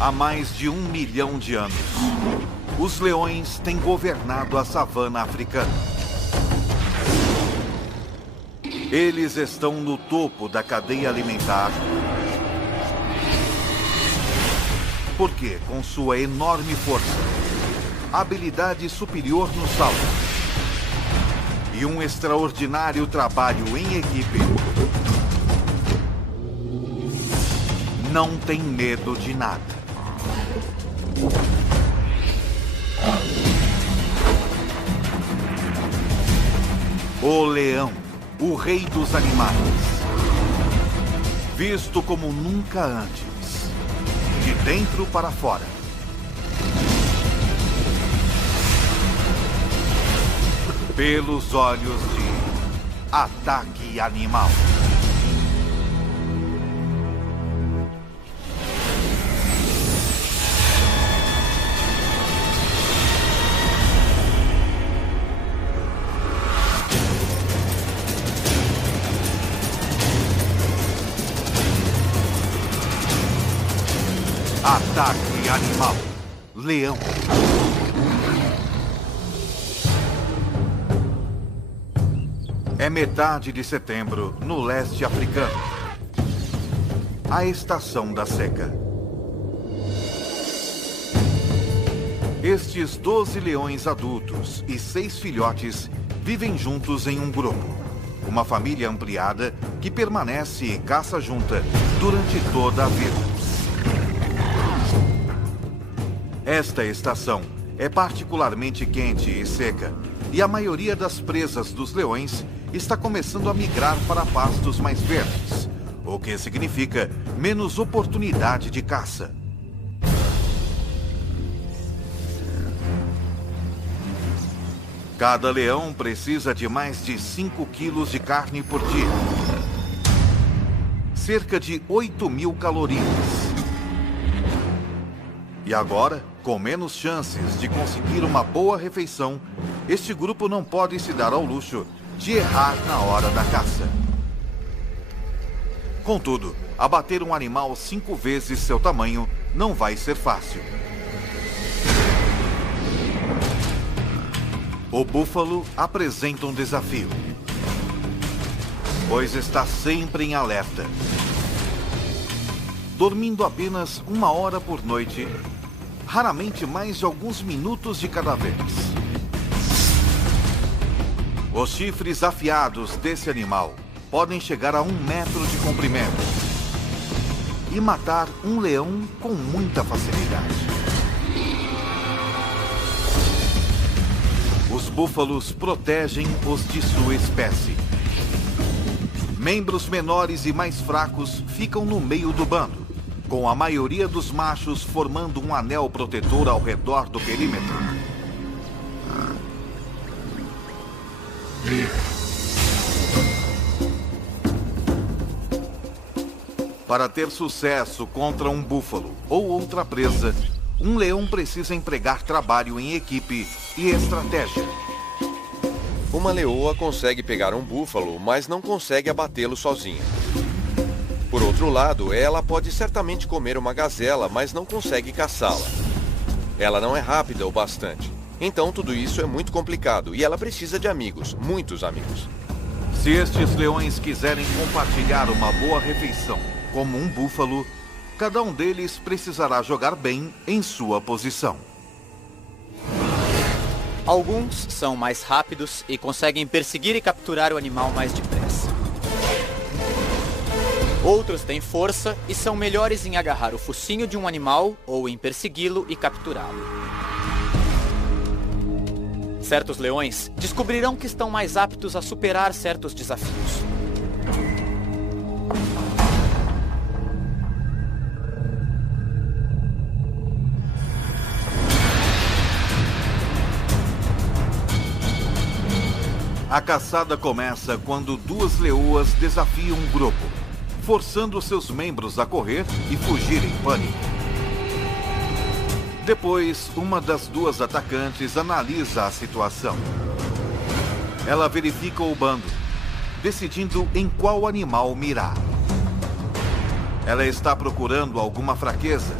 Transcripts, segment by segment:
Há mais de 1 milhão de anos, os leões têm governado a savana africana. Eles estão no topo da cadeia alimentar, porque, com sua enorme força, habilidade superior no salto e um extraordinário trabalho em equipe, não tem medo de nada. O leão, o rei dos animais, visto como nunca antes, de dentro para fora. Pelos olhos de Ataque Animal. Ataque Animal. Leão. É metade de setembro, no leste africano. A estação da seca. Estes 12 leões adultos e 6 filhotes vivem juntos em um grupo. Uma família ampliada que permanece e caça junta durante toda a vida. Esta estação é particularmente quente e seca, e a maioria das presas dos leões está começando a migrar para pastos mais verdes, o que significa menos oportunidade de caça. Cada leão precisa de mais de 5 quilos de carne por dia, cerca de 8.000 calorias. E agora, com menos chances de conseguir uma boa refeição, este grupo não pode se dar ao luxo de errar na hora da caça. Contudo, abater um animal 5 vezes seu tamanho não vai ser fácil. O búfalo apresenta um desafio, pois está sempre em alerta. Dormindo apenas 1 hora por noite, raramente mais de alguns minutos de cada vez. Os chifres afiados desse animal podem chegar a 1 metro de comprimento e matar um leão com muita facilidade. Os búfalos protegem os de sua espécie. Membros menores e mais fracos ficam no meio do bando, com a maioria dos machos formando um anel protetor ao redor do perímetro. Para ter sucesso contra um búfalo ou outra presa, um leão precisa empregar trabalho em equipe e estratégia. Uma leoa consegue pegar um búfalo, mas não consegue abatê-lo sozinha. Por outro lado, ela pode certamente comer uma gazela, mas não consegue caçá-la. Ela não é rápida o bastante. Então tudo isso é muito complicado e ela precisa de amigos, muitos amigos. Se estes leões quiserem compartilhar uma boa refeição como um búfalo, cada um deles precisará jogar bem em sua posição. Alguns são mais rápidos e conseguem perseguir e capturar o animal mais depressa. Outros têm força e são melhores em agarrar o focinho de um animal ou em persegui-lo e capturá-lo. Certos leões descobrirão que estão mais aptos a superar certos desafios. A caçada começa quando 2 leoas desafiam um grupo, forçando seus membros a correr e fugir em pânico. Depois, uma das 2 atacantes analisa a situação. Ela verifica o bando, decidindo em qual animal mirar. Ela está procurando alguma fraqueza,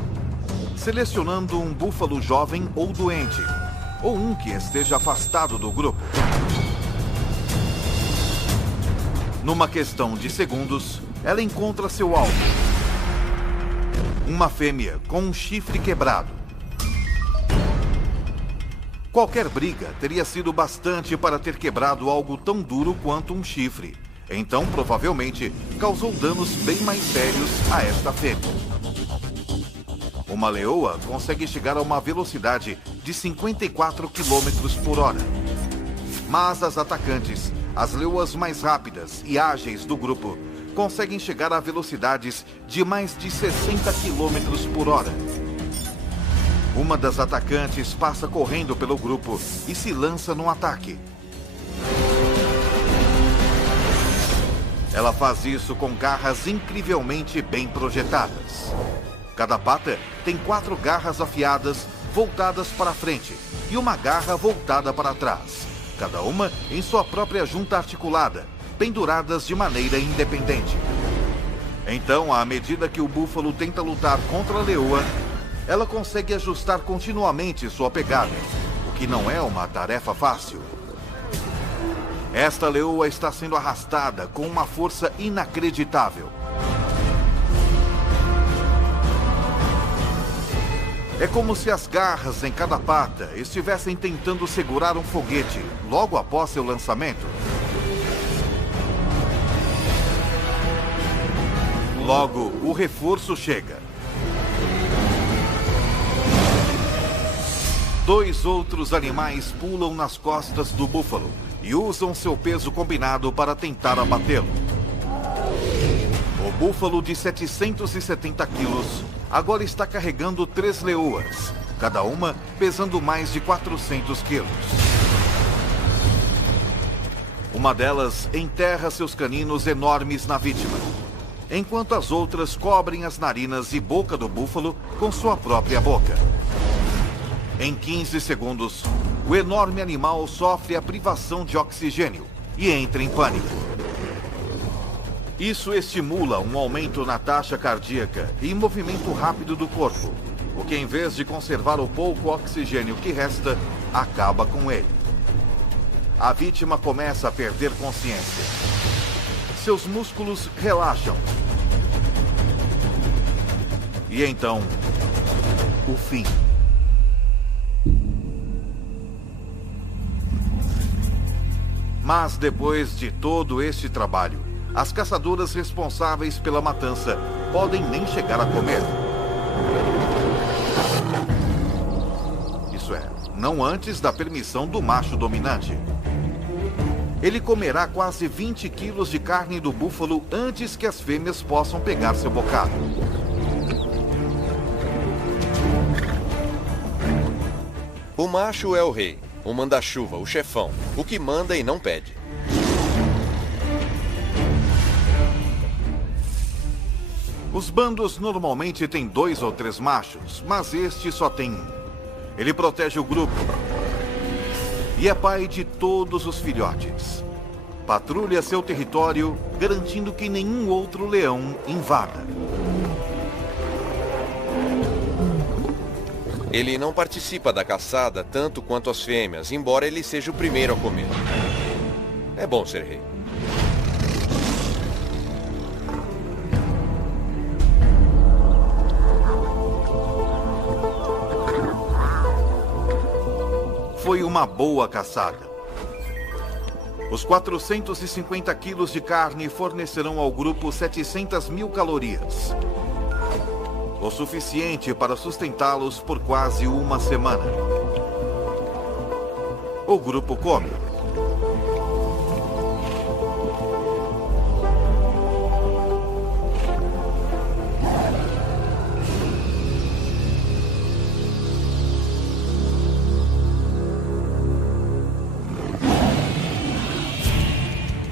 selecionando um búfalo jovem ou doente, ou um que esteja afastado do grupo. Numa questão de segundos, ela encontra seu alvo. Uma fêmea com um chifre quebrado. Qualquer briga teria sido bastante para ter quebrado algo tão duro quanto um chifre. Então, provavelmente, causou danos bem mais sérios a esta fêmea. Uma leoa consegue chegar a uma velocidade de 54 km por hora. Mas as atacantes, as leoas mais rápidas e ágeis do grupo, conseguem chegar a velocidades de mais de 60 km por hora. Uma das atacantes passa correndo pelo grupo e se lança num ataque. Ela faz isso com garras incrivelmente bem projetadas. Cada pata tem 4 garras afiadas voltadas para frente e uma garra voltada para trás, cada uma em sua própria junta articulada, penduradas de maneira independente. Então, à medida que o búfalo tenta lutar contra a leoa, ela consegue ajustar continuamente sua pegada, o que não é uma tarefa fácil. Esta leoa está sendo arrastada com uma força inacreditável. É como se as garras em cada pata estivessem tentando segurar um foguete logo após seu lançamento. Logo, o reforço chega. 2 outros animais pulam nas costas do búfalo e usam seu peso combinado para tentar abatê-lo. O búfalo de 770 quilos agora está carregando 3 leoas, cada uma pesando mais de 400 quilos. Uma delas enterra seus caninos enormes na vítima, enquanto as outras cobrem as narinas e boca do búfalo com sua própria boca. Em 15 segundos, o enorme animal sofre a privação de oxigênio e entra em pânico. Isso estimula um aumento na taxa cardíaca e movimento rápido do corpo, o que, em vez de conservar o pouco oxigênio que resta, acaba com ele. A vítima começa a perder consciência. Seus músculos relaxam. E então, o fim. Mas depois de todo este trabalho, as caçadoras responsáveis pela matança podem nem chegar a comer. Isso é, não antes da permissão do macho dominante. Ele comerá quase 20 quilos de carne do búfalo antes que as fêmeas possam pegar seu bocado. O macho é o rei, o manda-chuva, o chefão, o que manda e não pede. Os bandos normalmente têm 2 ou 3 machos, mas este só tem 1. Ele protege o grupo e é pai de todos os filhotes. Patrulha seu território, garantindo que nenhum outro leão invada. Ele não participa da caçada tanto quanto as fêmeas, embora ele seja o primeiro a comer. É bom ser rei. Foi uma boa caçada. Os 450 quilos de carne fornecerão ao grupo 700 mil calorias. O suficiente para sustentá-los por quase uma semana. O grupo come.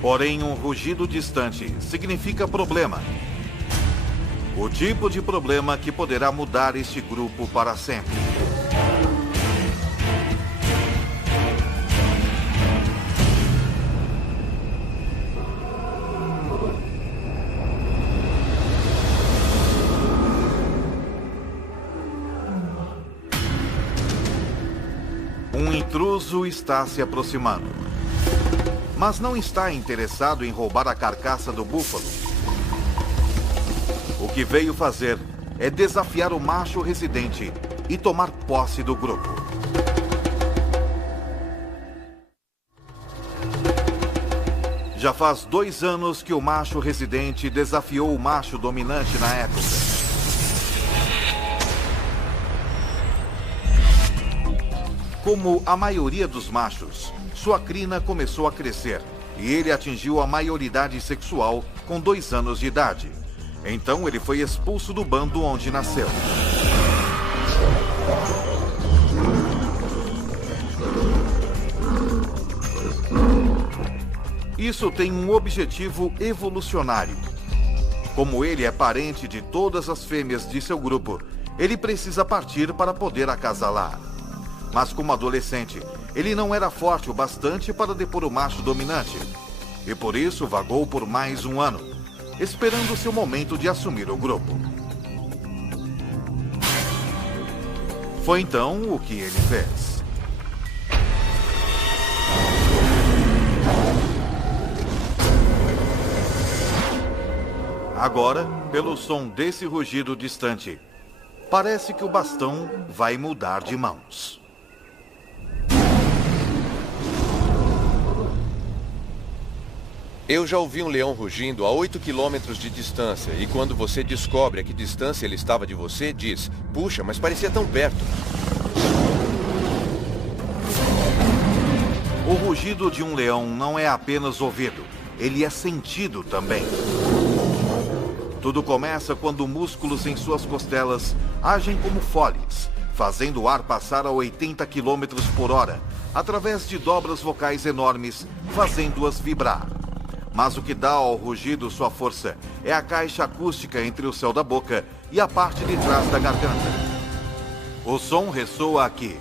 Porém, um rugido distante significa problema. O tipo de problema que poderá mudar este grupo para sempre. intruso está se aproximando. Mas não está interessado em roubar a carcaça do búfalo. O que veio fazer é desafiar o macho residente e tomar posse do grupo. Já faz 2 anos que o macho residente desafiou o macho dominante na época. Como a maioria dos machos, sua crina começou a crescer e ele atingiu a maioridade sexual com 2 anos de idade. Então ele foi expulso do bando onde nasceu. Isso tem um objetivo evolucionário. Como ele é parente de todas as fêmeas de seu grupo, ele precisa partir para poder acasalar. Mas como adolescente, ele não era forte o bastante para depor o macho dominante. E por isso vagou por mais 1 ano, esperando seu momento de assumir o grupo. Foi então o que ele fez. Agora, pelo som desse rugido distante, parece que o bastão vai mudar de mãos. Eu já ouvi um leão rugindo a 8 quilômetros de distância, e quando você descobre a que distância ele estava de você, diz: puxa, mas parecia tão perto. O rugido de um leão não é apenas ouvido, ele é sentido também. Tudo começa quando músculos em suas costelas agem como foles, fazendo o ar passar a 80 km por hora, através de dobras vocais enormes, fazendo-as vibrar. Mas o que dá ao rugido sua força é a caixa acústica entre o céu da boca e a parte de trás da garganta. O som ressoa aqui,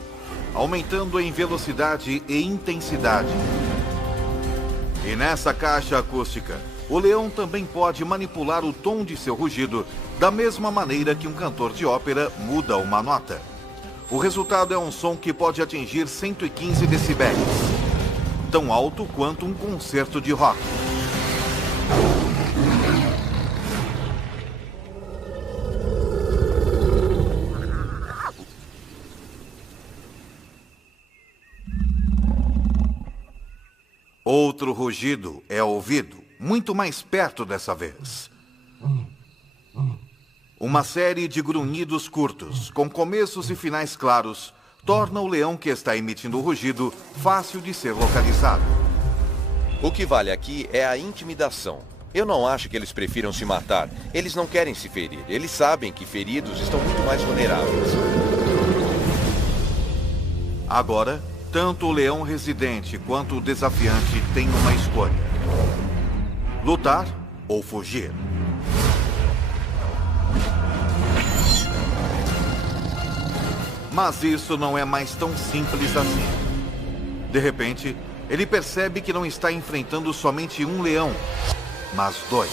aumentando em velocidade e intensidade. E nessa caixa acústica, o leão também pode manipular o tom de seu rugido da mesma maneira que um cantor de ópera muda uma nota. O resultado é um som que pode atingir 115 decibéis, tão alto quanto um concerto de rock. Outro rugido é ouvido, muito mais perto dessa vez. Uma série de grunhidos curtos, com começos e finais claros, torna o leão que está emitindo o rugido fácil de ser localizado. O que vale aqui é a intimidação. Eu não acho que eles prefiram se matar. Eles não querem se ferir. Eles sabem que feridos estão muito mais vulneráveis. Agora, tanto o leão residente quanto o desafiante têm uma escolha: lutar ou fugir. Mas isso não é mais tão simples assim. De repente, ele percebe que não está enfrentando somente um leão, mas 2.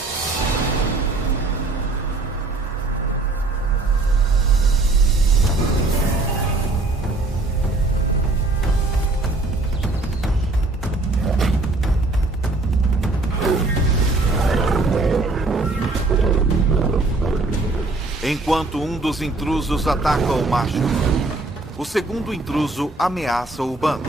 Enquanto um dos intrusos ataca o macho, o segundo intruso ameaça o bando.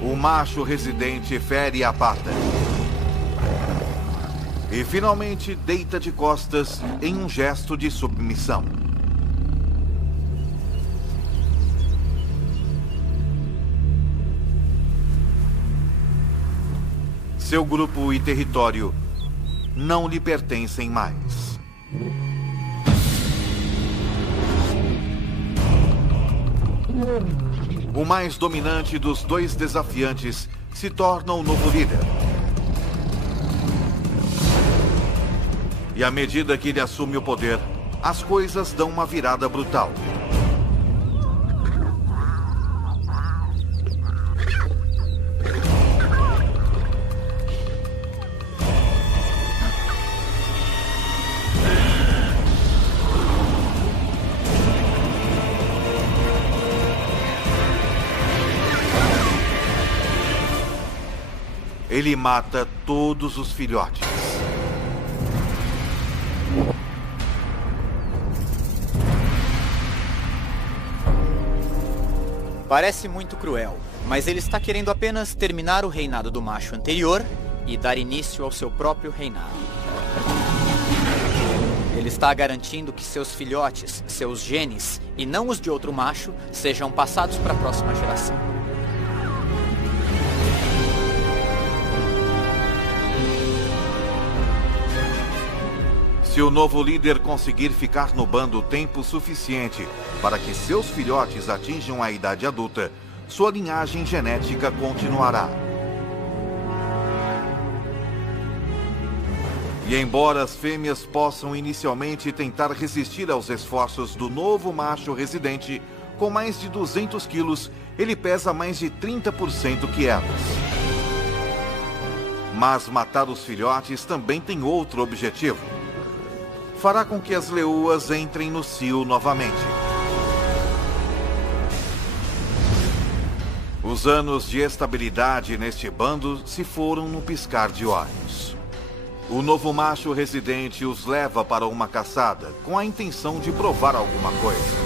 O macho residente fere a pata e finalmente deita de costas em um gesto de submissão. Seu grupo e território não lhe pertencem mais. O mais dominante dos 2 desafiantes se torna o novo líder. E à medida que ele assume o poder, as coisas dão uma virada brutal. Ele mata todos os filhotes. Parece muito cruel, mas ele está querendo apenas terminar o reinado do macho anterior e dar início ao seu próprio reinado. Ele está garantindo que seus filhotes, seus genes, e não os de outro macho, sejam passados para a próxima geração. Se o novo líder conseguir ficar no bando tempo suficiente para que seus filhotes atinjam a idade adulta, sua linhagem genética continuará. E embora as fêmeas possam inicialmente tentar resistir aos esforços do novo macho residente, com mais de 200 quilos, ele pesa mais de 30% que elas. Mas matar os filhotes também tem outro objetivo. Fará com que as leoas entrem no cio novamente. Os anos de estabilidade neste bando se foram no piscar de olhos. O novo macho residente os leva para uma caçada com a intenção de provar alguma coisa.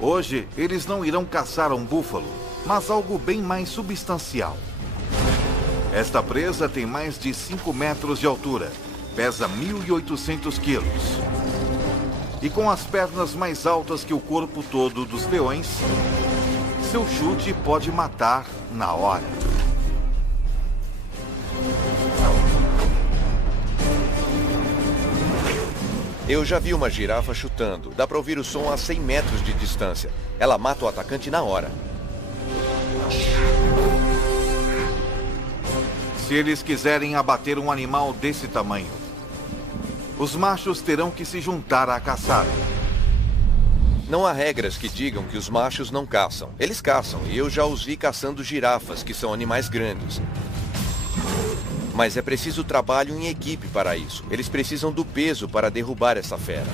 Hoje, eles não irão caçar um búfalo, mas algo bem mais substancial. Esta presa tem mais de 5 metros de altura. Pesa 1.800 quilos. E com as pernas mais altas que o corpo todo dos leões, seu chute pode matar na hora. Eu já vi uma girafa chutando. Dá para ouvir o som a 100 metros de distância. Ela mata o atacante na hora. Se eles quiserem abater um animal desse tamanho, os machos terão que se juntar à caçada. Não há regras que digam que os machos não caçam. Eles caçam, e eu já os vi caçando girafas, que são animais grandes. Mas é preciso trabalho em equipe para isso. Eles precisam do peso para derrubar essa fera.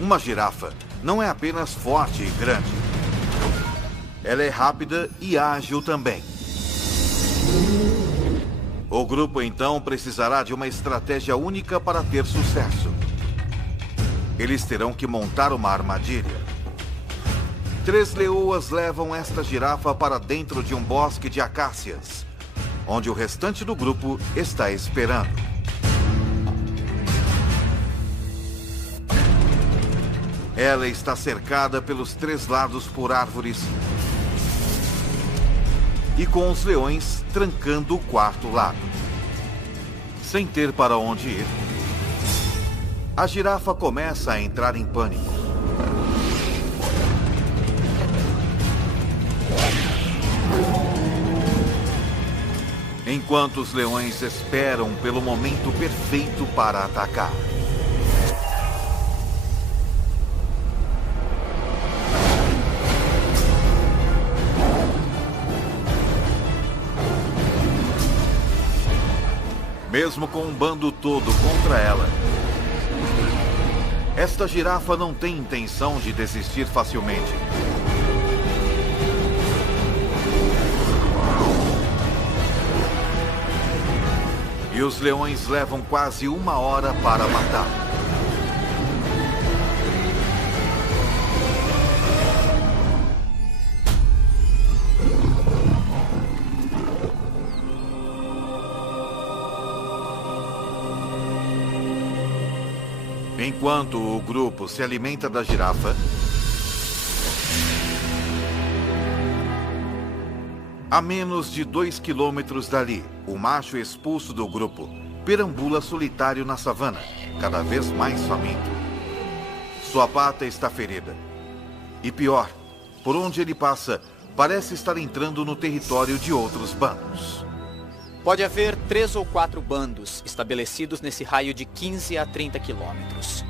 Uma girafa não é apenas forte e grande. Ela é rápida e ágil também. O grupo, então, precisará de uma estratégia única para ter sucesso. Eles terão que montar uma armadilha. 3 leoas levam esta girafa para dentro de um bosque de acácias, onde o restante do grupo está esperando. Ela está cercada pelos 3 lados por árvores e com os leões trancando o 4º lado. Sem ter para onde ir, a girafa começa a entrar em pânico. Enquanto os leões esperam pelo momento perfeito para atacar. Mesmo com um bando todo contra ela, esta girafa não tem intenção de desistir facilmente. E os leões levam quase 1 hora para matar. Enquanto o grupo se alimenta da girafa, a menos de 2 quilômetros dali, o macho expulso do grupo perambula solitário na savana, cada vez mais faminto. Sua pata está ferida. E pior, por onde ele passa, parece estar entrando no território de outros bandos. Pode haver 3 ou 4 bandos estabelecidos nesse raio de 15 a 30 quilômetros.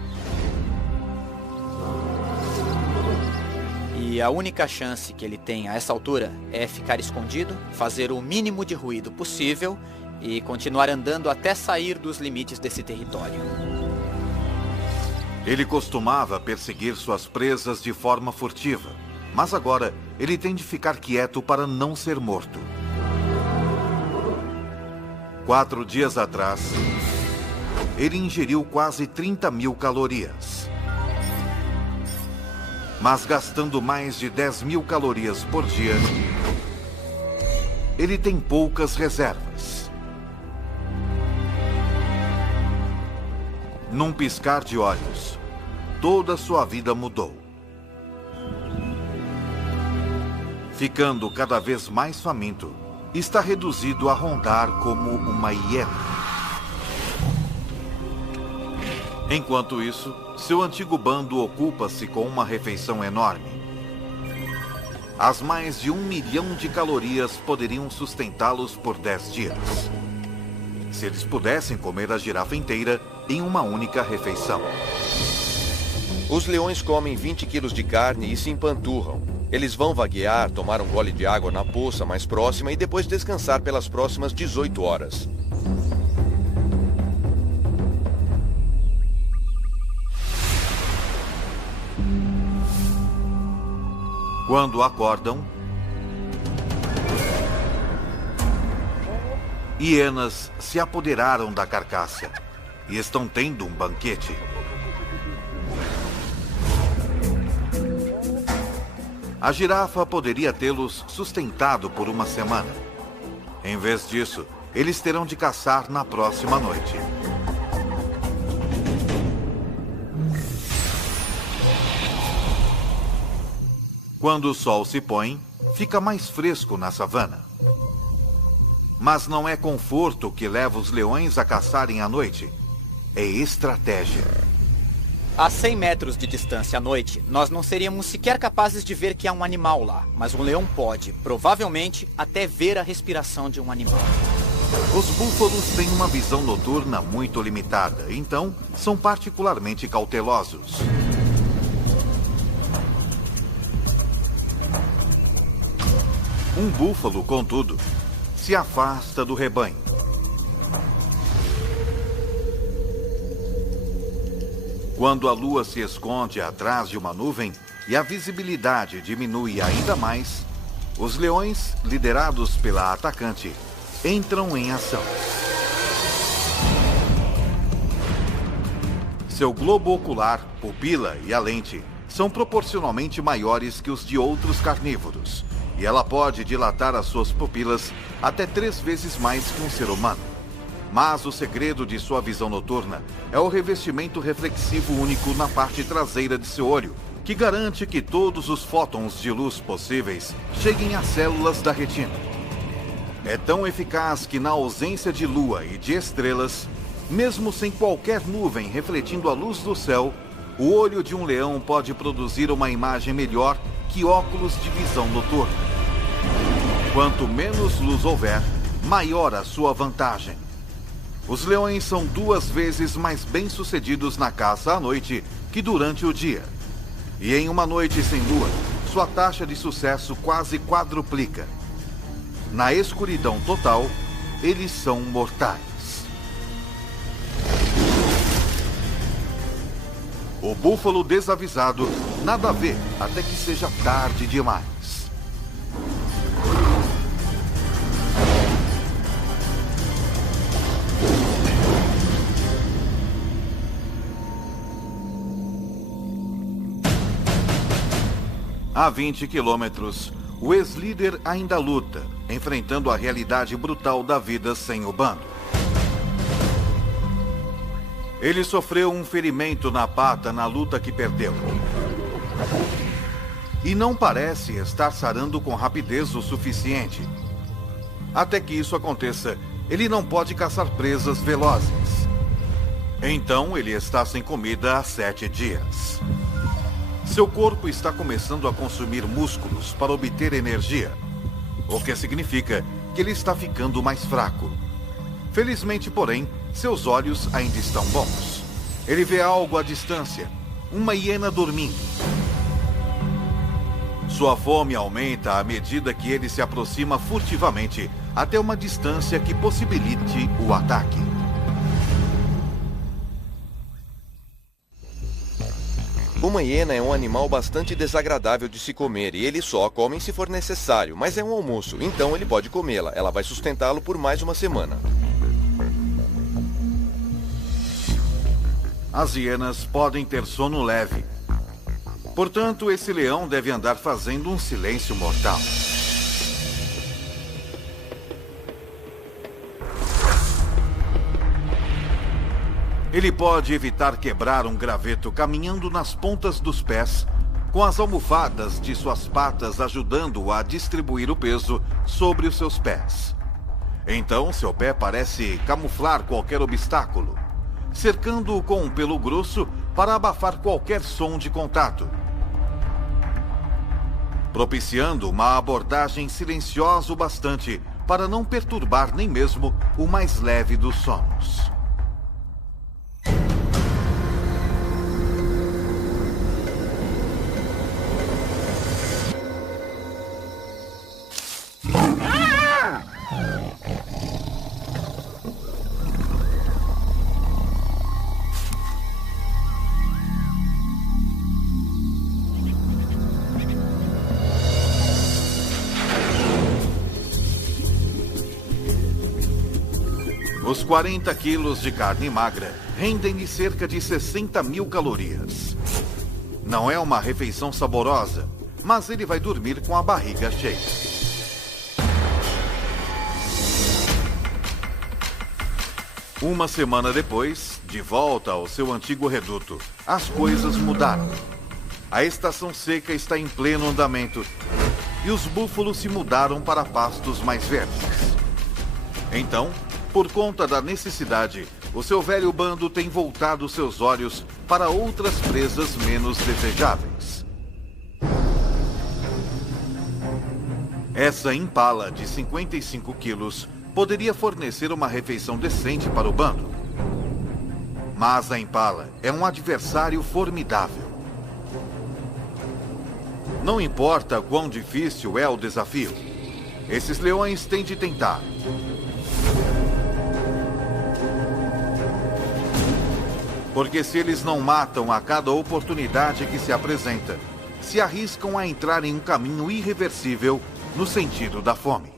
E a única chance que ele tem a essa altura é ficar escondido, fazer o mínimo de ruído possível e continuar andando até sair dos limites desse território. Ele costumava perseguir suas presas de forma furtiva, mas agora ele tem de ficar quieto para não ser morto. 4 dias atrás, ele ingeriu quase 30.000 calorias. Mas gastando mais de 10.000 calorias por dia, ele tem poucas reservas. Num piscar de olhos, toda sua vida mudou. Ficando cada vez mais faminto, está reduzido a rondar como uma hiena. Enquanto isso, seu antigo bando ocupa-se com uma refeição enorme. As mais de 1 milhão de calorias poderiam sustentá-los por 10 dias. Se eles pudessem comer a girafa inteira em uma única refeição. Os leões comem 20 quilos de carne e se empanturram. Eles vão vaguear, tomar um gole de água na poça mais próxima e depois descansar pelas próximas 18 horas. Quando acordam, hienas se apoderaram da carcaça e estão tendo um banquete. A girafa poderia tê-los sustentado por uma semana. Em vez disso, eles terão de caçar na próxima noite. Quando o sol se põe, fica mais fresco na savana. Mas não é conforto que leva os leões a caçarem à noite. É estratégia. A 100 metros de distância à noite, nós não seríamos sequer capazes de ver que há um animal lá. Mas um leão pode, provavelmente, até ver a respiração de um animal. Os búfalos têm uma visão noturna muito limitada, então são particularmente cautelosos. Um búfalo, contudo, se afasta do rebanho. Quando a lua se esconde atrás de uma nuvem e a visibilidade diminui ainda mais, os leões, liderados pela atacante, entram em ação. Seu globo ocular, pupila e a lente são proporcionalmente maiores que os de outros carnívoros, e ela pode dilatar as suas pupilas até 3 vezes mais que um ser humano. Mas o segredo de sua visão noturna é o revestimento reflexivo único na parte traseira de seu olho, que garante que todos os fótons de luz possíveis cheguem às células da retina. É tão eficaz que na ausência de lua e de estrelas, mesmo sem qualquer nuvem refletindo a luz do céu, o olho de um leão pode produzir uma imagem melhor que óculos de visão noturna. Quanto menos luz houver, maior a sua vantagem. Os leões são 2 vezes mais bem-sucedidos na caça à noite que durante o dia. E em uma noite sem lua, sua taxa de sucesso quase quadruplica. Na escuridão total, eles são mortais. O búfalo desavisado nada vê até que seja tarde demais. A 20 quilômetros, o ex-líder ainda luta, enfrentando a realidade brutal da vida sem o bando. Ele sofreu um ferimento na pata na luta que perdeu. E não parece estar sarando com rapidez o suficiente. Até que isso aconteça, ele não pode caçar presas velozes. Então ele está sem comida há 7 dias. Seu corpo está começando a consumir músculos para obter energia, o que significa que ele está ficando mais fraco. Felizmente, porém, seus olhos ainda estão bons. Ele vê algo à distância, uma hiena dormindo. Sua fome aumenta à medida que ele se aproxima furtivamente até uma distância que possibilite o ataque. Uma hiena é um animal bastante desagradável de se comer e eles só comem se for necessário, mas é um almoço, então ele pode comê-la. Ela vai sustentá-lo por mais uma semana. As hienas podem ter sono leve. Portanto, esse leão deve andar fazendo um silêncio mortal. Ele pode evitar quebrar um graveto caminhando nas pontas dos pés, com as almofadas de suas patas ajudando-o a distribuir o peso sobre os seus pés. Então, seu pé parece camuflar qualquer obstáculo, cercando-o com um pelo grosso para abafar qualquer som de contato, propiciando uma abordagem silenciosa o bastante para não perturbar nem mesmo o mais leve dos sonos. Os 40 quilos de carne magra rendem-lhe cerca de 60 mil calorias. Não é uma refeição saborosa, mas ele vai dormir com a barriga cheia. Uma semana depois, de volta ao seu antigo reduto, as coisas mudaram. A estação seca está em pleno andamento e os búfalos se mudaram para pastos mais verdes. Então, por conta da necessidade, o seu velho bando tem voltado seus olhos para outras presas menos desejáveis. Essa impala de 55 quilos poderia fornecer uma refeição decente para o bando. Mas a impala é um adversário formidável. Não importa quão difícil é o desafio, esses leões têm de tentar. Porque se eles não matam a cada oportunidade que se apresenta, se arriscam a entrar em um caminho irreversível no sentido da fome.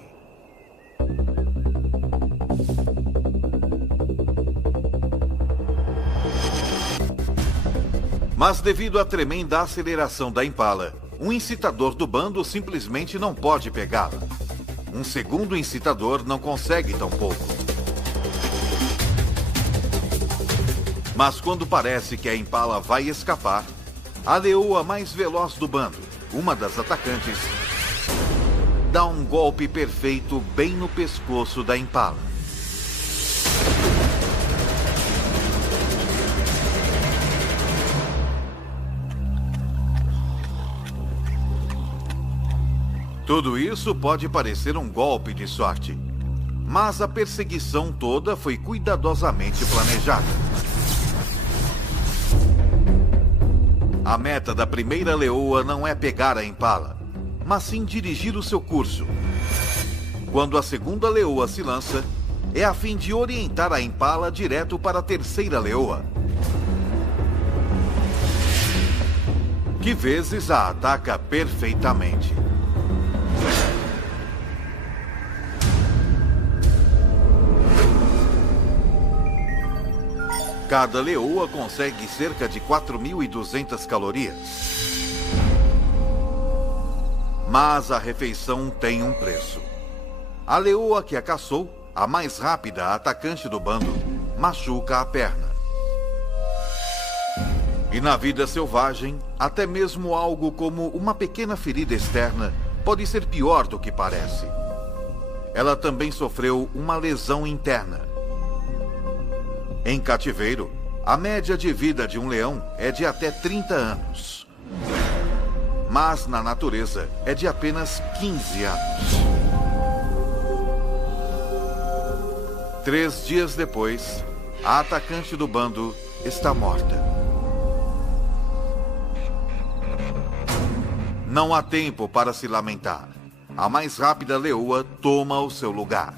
Mas devido à tremenda aceleração da impala, um incitador do bando simplesmente não pode pegá-la. Um segundo incitador não consegue tampouco. Mas quando parece que a impala vai escapar, a leoa mais veloz do bando, uma das atacantes, dá um golpe perfeito bem no pescoço da impala. Tudo isso pode parecer um golpe de sorte, mas a perseguição toda foi cuidadosamente planejada. A meta da primeira leoa não é pegar a impala, mas sim dirigir o seu curso. Quando a segunda leoa se lança, é a fim de orientar a impala direto para a terceira leoa, que vezes a ataca perfeitamente. Cada leoa consegue cerca de 4.200 calorias. Mas a refeição tem um preço. A leoa que a caçou, a mais rápida atacante do bando, machuca a perna. E na vida selvagem, até mesmo algo como uma pequena ferida externa pode ser pior do que parece. Ela também sofreu uma lesão interna. Em cativeiro, a média de vida de um leão é de até 30 anos. Mas na natureza é de apenas 15 anos. 3 dias depois, a atacante do bando está morta. Não há tempo para se lamentar. A mais rápida leoa toma o seu lugar.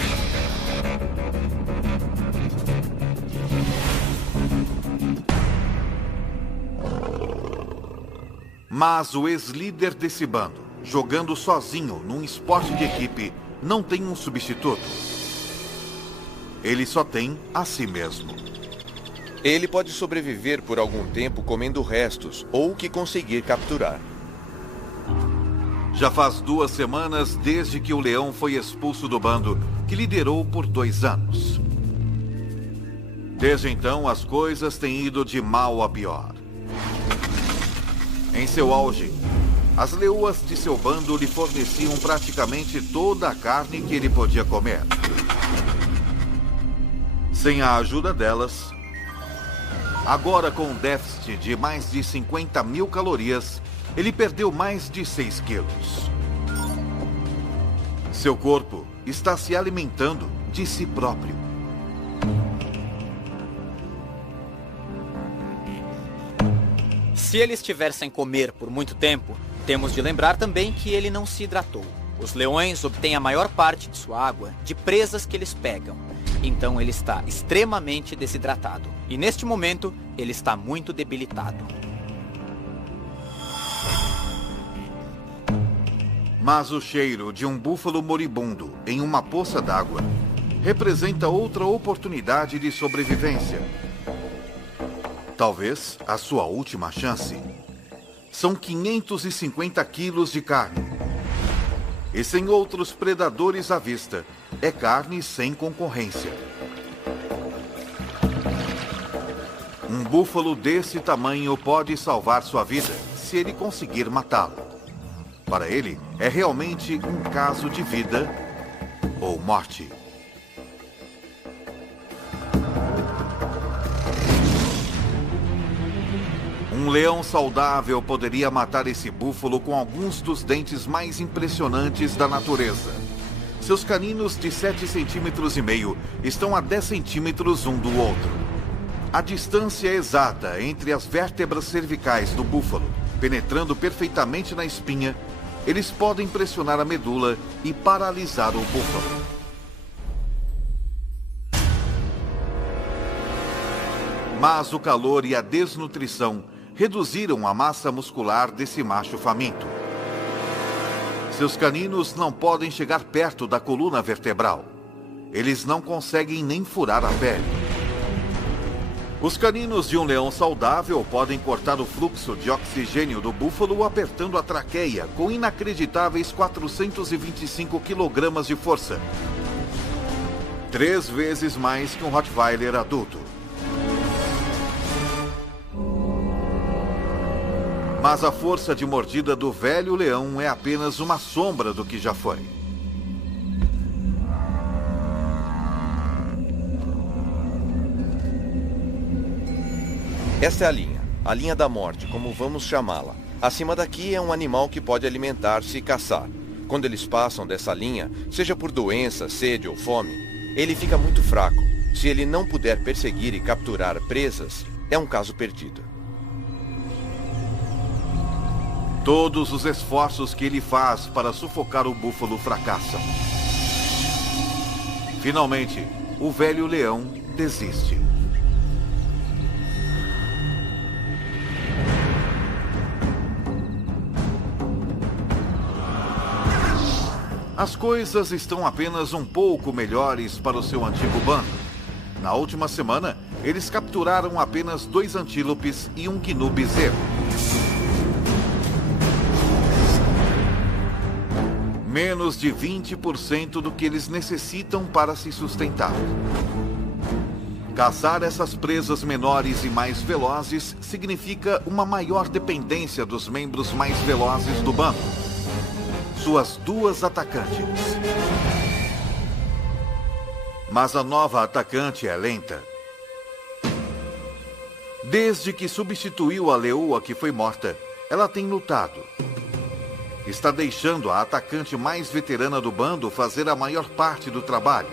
Mas o ex-líder desse bando, jogando sozinho num esporte de equipe, não tem um substituto. Ele só tem a si mesmo. Ele pode sobreviver por algum tempo comendo restos ou o que conseguir capturar. Já faz 2 semanas desde que o leão foi expulso do bando, que liderou por 2 anos. Desde então, as coisas têm ido de mal a pior. Em seu auge, as leoas de seu bando lhe forneciam praticamente toda a carne que ele podia comer. Sem a ajuda delas, agora com um déficit de mais de 50.000 calorias, ele perdeu mais de 6 quilos. Seu corpo está se alimentando de si próprio. Se ele estiver sem comer por muito tempo, temos de lembrar também que ele não se hidratou. Os leões obtêm a maior parte de sua água de presas que eles pegam. Então ele está extremamente desidratado. E neste momento, ele está muito debilitado. Mas o cheiro de um búfalo moribundo em uma poça d'água representa outra oportunidade de sobrevivência. Talvez a sua última chance. São 550 quilos de carne. E sem outros predadores à vista, é carne sem concorrência. Um búfalo desse tamanho pode salvar sua vida se ele conseguir matá-lo. Para ele, é realmente um caso de vida ou morte. Um leão saudável poderia matar esse búfalo com alguns dos dentes mais impressionantes da natureza. Seus caninos de 7,5 centímetros estão a 10 centímetros um do outro. A distância exata entre as vértebras cervicais do búfalo, penetrando perfeitamente na espinha, eles podem pressionar a medula e paralisar o búfalo. Mas o calor e a desnutrição reduziram a massa muscular desse macho faminto. Seus caninos não podem chegar perto da coluna vertebral. Eles não conseguem nem furar a pele. Os caninos de um leão saudável podem cortar o fluxo de oxigênio do búfalo apertando a traqueia com inacreditáveis 425 kg de força. 3 vezes mais que um Rottweiler adulto. Mas a força de mordida do velho leão é apenas uma sombra do que já foi. Esta é a linha da morte, como vamos chamá-la. Acima daqui é um animal que pode alimentar-se e caçar. Quando eles passam dessa linha, seja por doença, sede ou fome, ele fica muito fraco. Se ele não puder perseguir e capturar presas, é um caso perdido. Todos os esforços que ele faz para sufocar o búfalo fracassam. Finalmente, o velho leão desiste. As coisas estão apenas um pouco melhores para o seu antigo bando. Na última semana, eles capturaram apenas 2 antílopes e um gnu bezerro. Menos de 20% do que eles necessitam para se sustentar. Caçar essas presas menores e mais velozes significa uma maior dependência dos membros mais velozes do bando. Suas 2 atacantes. Mas a nova atacante é lenta. Desde que substituiu a leoa que foi morta, ela tem lutado. Está deixando a atacante mais veterana do bando fazer a maior parte do trabalho.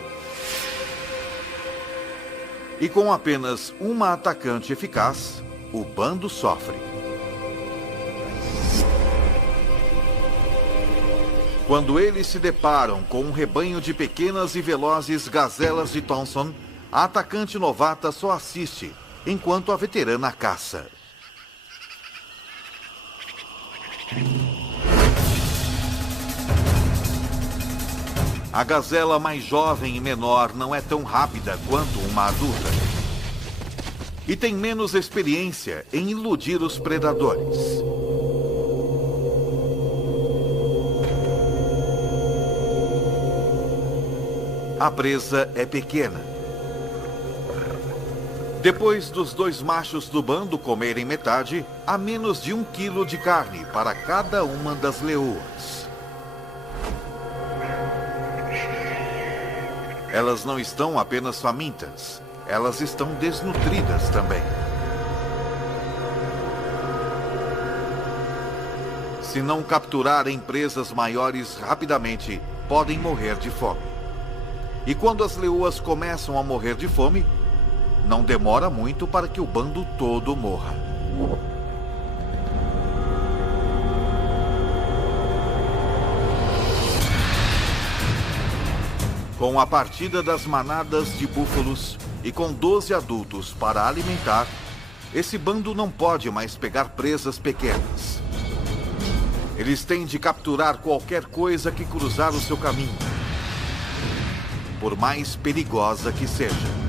E com apenas uma atacante eficaz, o bando sofre. Quando eles se deparam com um rebanho de pequenas e velozes gazelas de Thompson, a atacante novata só assiste, enquanto a veterana caça. A gazela mais jovem e menor não é tão rápida quanto uma adulta. E tem menos experiência em iludir os predadores. A presa é pequena. Depois dos dois machos do bando comerem metade, há menos de 1 quilo de carne para cada uma das leoas. Elas não estão apenas famintas, elas estão desnutridas também. Se não capturarem presas maiores rapidamente, podem morrer de fome. E quando as leoas começam a morrer de fome, não demora muito para que o bando todo morra. Com a partida das manadas de búfalos e com 12 adultos para alimentar, esse bando não pode mais pegar presas pequenas. Eles têm de capturar qualquer coisa que cruzar o seu caminho, por mais perigosa que seja.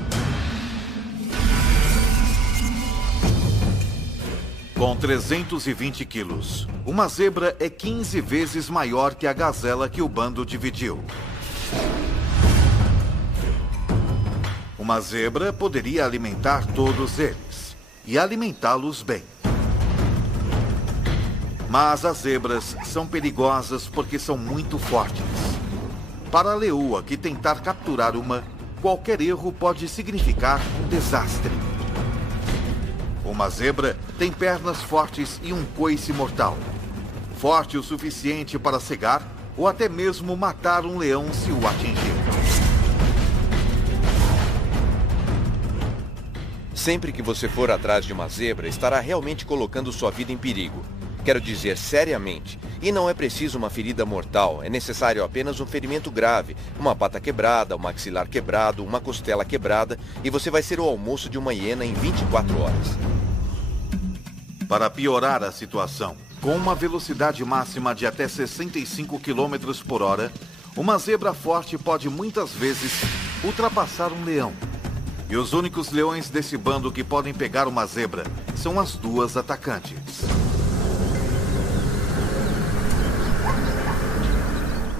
Com 320 quilos, uma zebra é 15 vezes maior que a gazela que o bando dividiu. Uma zebra poderia alimentar todos eles, e alimentá-los bem. Mas as zebras são perigosas porque são muito fortes. Para a leoa que tentar capturar uma, qualquer erro pode significar um desastre. Uma zebra tem pernas fortes e um coice mortal. Forte o suficiente para cegar ou até mesmo matar um leão se o atingir. Sempre que você for atrás de uma zebra, estará realmente colocando sua vida em perigo. Quero dizer, seriamente. E não é preciso uma ferida mortal, é necessário apenas um ferimento grave, uma pata quebrada, um maxilar quebrado, uma costela quebrada, e você vai ser o almoço de uma hiena em 24 horas. Para piorar a situação, com uma velocidade máxima de até 65 km por hora, uma zebra forte pode muitas vezes ultrapassar um leão. E os únicos leões desse bando que podem pegar uma zebra são as duas atacantes.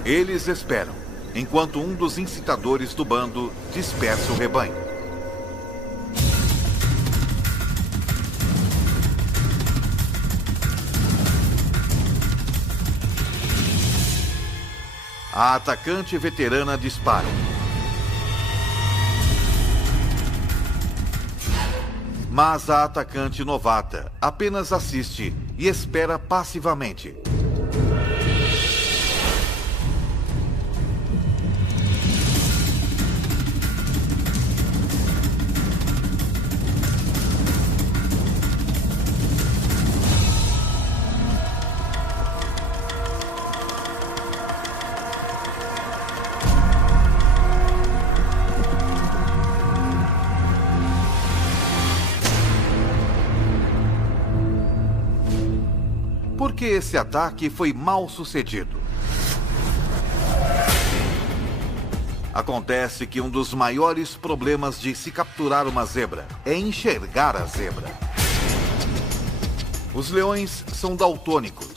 Eles esperam, enquanto um dos incitadores do bando dispersa o rebanho. A atacante veterana dispara. Mas a atacante novata apenas assiste e espera passivamente. Porque esse ataque foi mal sucedido. Acontece que um dos maiores problemas de se capturar uma zebra é enxergar a zebra. Os leões são daltônicos.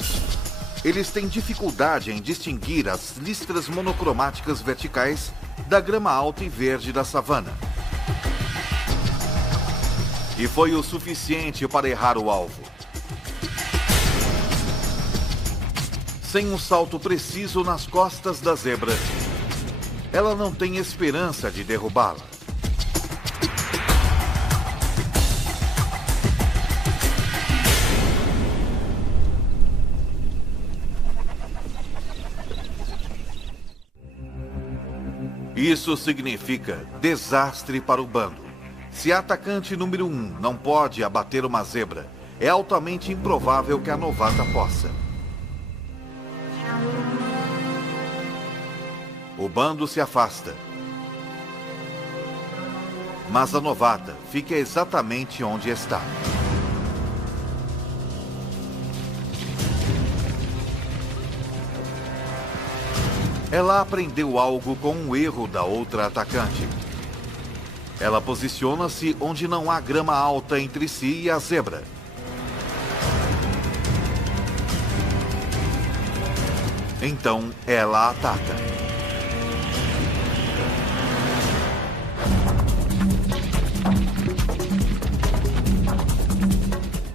Eles têm dificuldade em distinguir as listras monocromáticas verticais da grama alta e verde da savana. E foi o suficiente para errar o alvo. Sem um salto preciso nas costas da zebra, ela não tem esperança de derrubá-la. Isso significa desastre para o bando. Se a atacante número 1 não pode abater uma zebra, é altamente improvável que a novata possa. O bando se afasta. Mas a novata fica exatamente onde está. Ela aprendeu algo com um erro da outra atacante. Ela posiciona-se onde não há grama alta entre si e a zebra. Então ela ataca.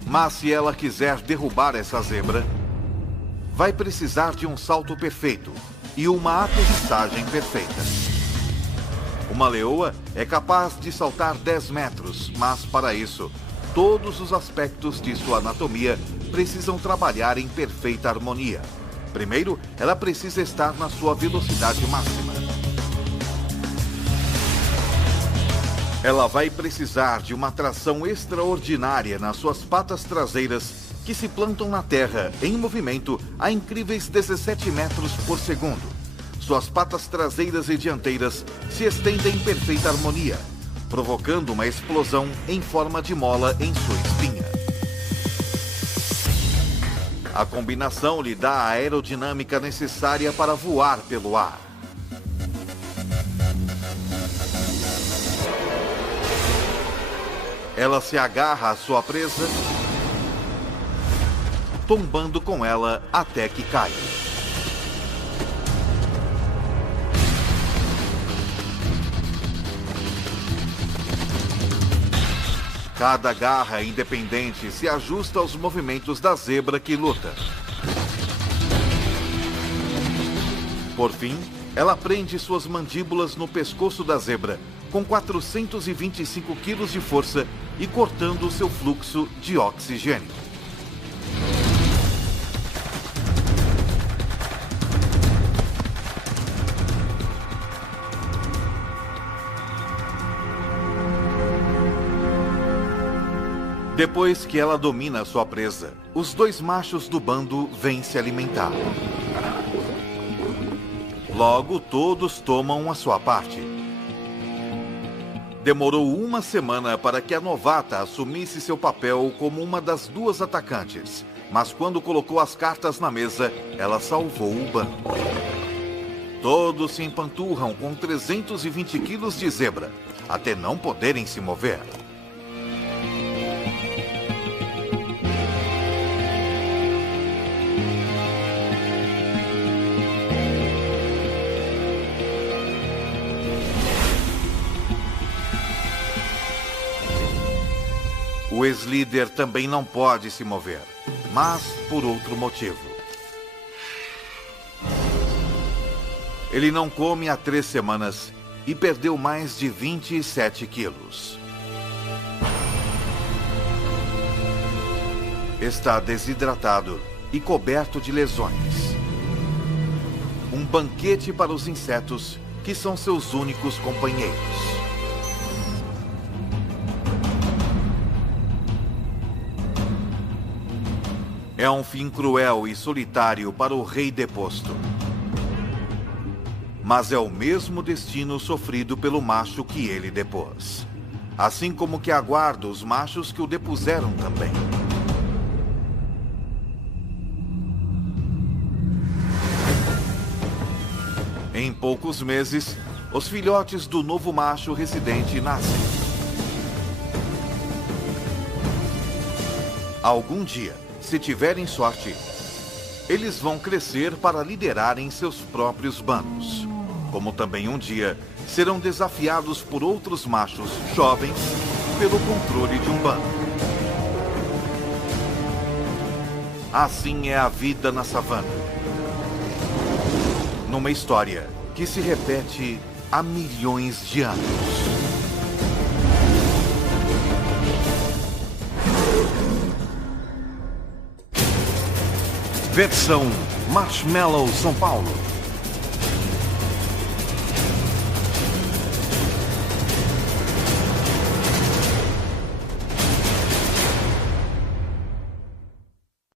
Mas se ela quiser derrubar essa zebra, vai precisar de um salto perfeito e uma aterrissagem perfeita. Uma leoa é capaz de saltar 10 metros, mas para isso, todos os aspectos de sua anatomia precisam trabalhar em perfeita harmonia. Primeiro, ela precisa estar na sua velocidade máxima. Ela vai precisar de uma tração extraordinária nas suas patas traseiras, que se plantam na terra em movimento a incríveis 17 metros por segundo. Suas patas traseiras e dianteiras se estendem em perfeita harmonia, provocando uma explosão em forma de mola em sua espinha. A combinação lhe dá a aerodinâmica necessária para voar pelo ar. Ela se agarra à sua presa, tombando com ela até que cai. Cada garra independente se ajusta aos movimentos da zebra que luta. Por fim, ela prende suas mandíbulas no pescoço da zebra, com 425 quilos de força e cortando seu fluxo de oxigênio. Depois que ela domina sua presa, os dois machos do bando vêm se alimentar. Logo, todos tomam a sua parte. Demorou uma semana para que a novata assumisse seu papel como uma das duas atacantes, mas quando colocou as cartas na mesa, ela salvou o bando. Todos se empanturram com 320 quilos de zebra, até não poderem se mover. O ex-líder também não pode se mover, mas por outro motivo. Ele não come há 3 semanas e perdeu mais de 27 quilos. Está desidratado e coberto de lesões. Um banquete para os insetos, que são seus únicos companheiros. É um fim cruel e solitário para o rei deposto. Mas é o mesmo destino sofrido pelo macho que ele depôs. Assim como que aguarda os machos que o depuseram também. Em poucos meses, os filhotes do novo macho residente nascem. Algum dia, se tiverem sorte, eles vão crescer para liderarem seus próprios bandos. Como também um dia serão desafiados por outros machos jovens pelo controle de um bando. Assim é a vida na savana. Numa história que se repete há milhões de anos. Versão Marshmallow São Paulo.